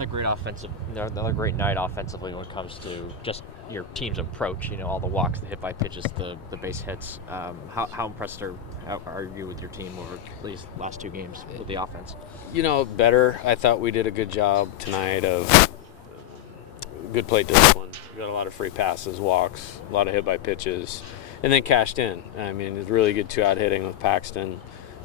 another great night offensively when it comes to just your team's approach. All the walks, the hit by pitches, the base hits. How impressed are you with your team over these last 2 games with the offense? Better. I thought we did a good job tonight of good plate discipline. We got a lot of free passes, walks, a lot of hit by pitches, and then cashed in. I mean, it's really good 2-out hitting with Paxton.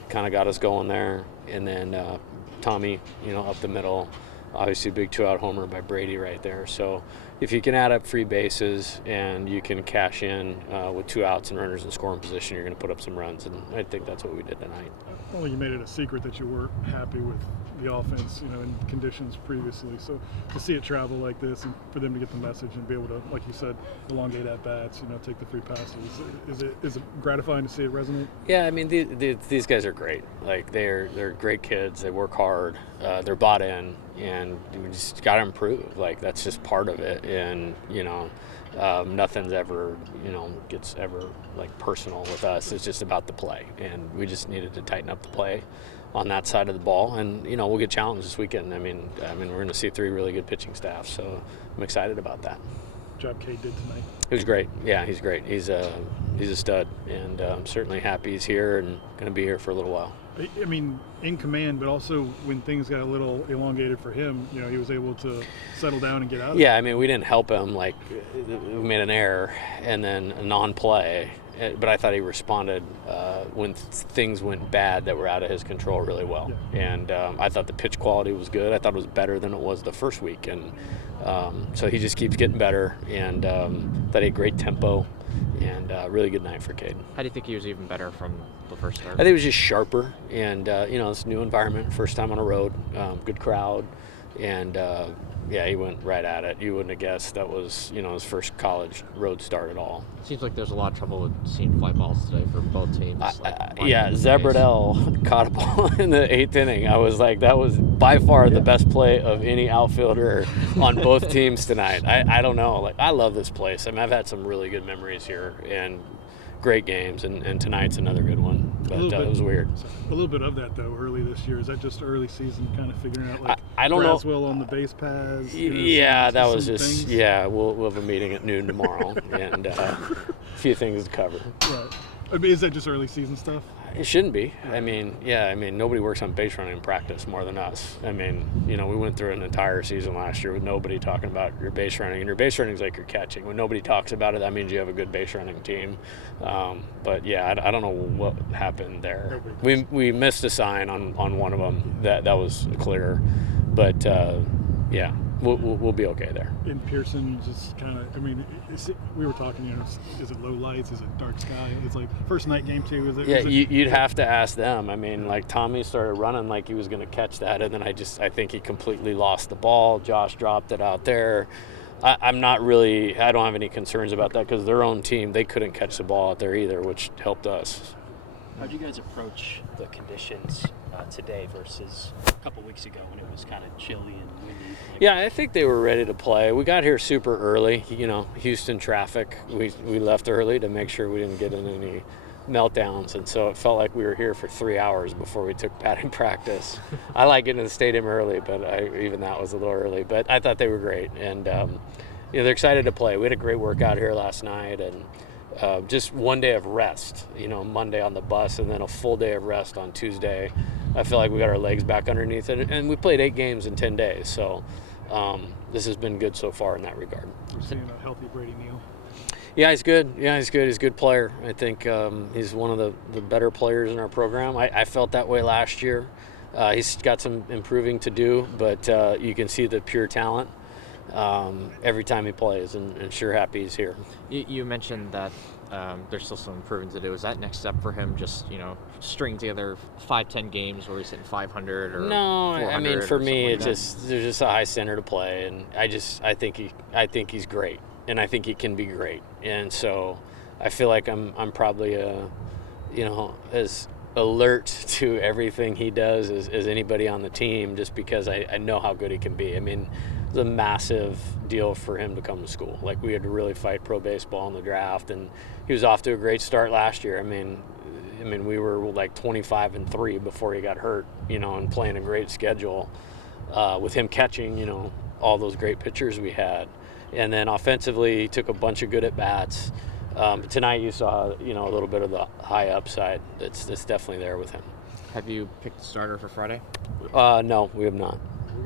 Kind of got us going there. And then Tommy, up the middle. Obviously, big 2-out homer by Brady right there. So if you can add up free bases and you can cash in with 2 outs and runners in scoring position, you're going to put up some runs. And I think that's what we did tonight. Well, you made it a secret that you weren't happy with the offense, in conditions previously. So to see it travel like this and for them to get the message and be able to, like you said, elongate at bats, take the free passes, is it gratifying to see it resonate? Yeah, I mean, these guys are great. Like they're great kids. They work hard. They're bought in, and we just got to improve. Like that's just part of it. And nothing's ever gets ever like personal with us. It's just about the play, and we just needed to tighten up the play on that side of the ball, and we'll get challenged this weekend. I mean we're going to see 3 really good pitching staffs, so I'm excited about that. Job Cade did tonight. He was great. Yeah, he's great. He's a stud, and I'm certainly happy he's here and going to be here for a little while. I mean, in command, but also when things got a little elongated for him, he was able to settle down and get out of it. Yeah, I mean, we didn't help him. Like, we made an error and then a non-play, but I thought he responded when things went bad that were out of his control really well. Yeah. And I thought the pitch quality was good. I thought it was better than it was the first week. And so he just keeps getting better, and that he had great tempo. And really good night for Cade. How do you think he was even better from the first start? I think he was just sharper, and it's a new environment, first time on a road, good crowd, and he went right at it. You wouldn't have guessed that was his first college road start at all. Seems like there's a lot of trouble with seeing fly balls today for both teams. Zebradell caught a ball in the 8th inning. I was like, that was by far the best play of any outfielder on both teams tonight. I don't know. Like, I love this place. I mean, I've had some really good memories here and great games, and tonight's another good one. But it was weird. A little bit of that, though, early this year. Is that just early season kind of figuring out, like, I don't know. Braswell on the base paths? That was just, things? We'll have a meeting at noon tomorrow and a few things to cover. Right. I mean, is that just early season stuff? It shouldn't be. I mean, nobody works on base running in practice more than us. I mean, we went through an entire season last year with nobody talking about your base running, and your base running is like your catching. When nobody talks about it, that means you have a good base running team. But I don't know what happened there. We missed a sign on one of them that was clear, but we'll be okay there. And Pearson just kind of, I mean, we were talking, is it low lights? Is it dark sky? It's like first night game 2. Is it? You'd have to ask them. I mean, like Tommy started running like he was going to catch that, and then I think he completely lost the ball. Josh dropped it out there. I don't have any concerns about that because their own team, they couldn't catch the ball out there either, which helped us. How do you guys approach the conditions today versus a couple weeks ago when it was kind of chilly and windy? Yeah, I think they were ready to play. We got here super early. Houston traffic. We left early to make sure we didn't get in any meltdowns, and so it felt like we were here for 3 hours before we took batting practice. I like getting to the stadium early, but even that was a little early. But I thought they were great, and they're excited to play. We had a great workout here last night, and just one day of rest, Monday on the bus, and then a full day of rest on Tuesday. I feel like we got our legs back underneath it, and we played 8 games in 10 days. So this has been good so far in that regard. We're seeing a healthy Brady Neal. Yeah, he's good. He's a good player. I think he's one of the better players in our program. I felt that way last year. He's got some improving to do, but you can see the pure talent every time he plays, and sure happy he's here. You mentioned that there's still some improving to do. Is that next step for him just, string together 5-10 games where he's hitting 500 or No, 400 I mean, for me, like there's just a high center to play, and I think he's great, and I think he can be great. And so I feel like I'm probably as alert to everything he does as anybody on the team, just because I know how good he can be. I mean, it's a massive deal for him to come to school. Like, we had to really fight pro baseball in the draft, and he was off to a great start last year. I mean, we were like 25-3 before he got hurt, and playing a great schedule. with him catching, all those great pitchers we had. And then offensively, he took a bunch of good at-bats. But tonight you saw, a little bit of the high upside that's definitely there with him. Have you picked the starter for Friday? No, we have not.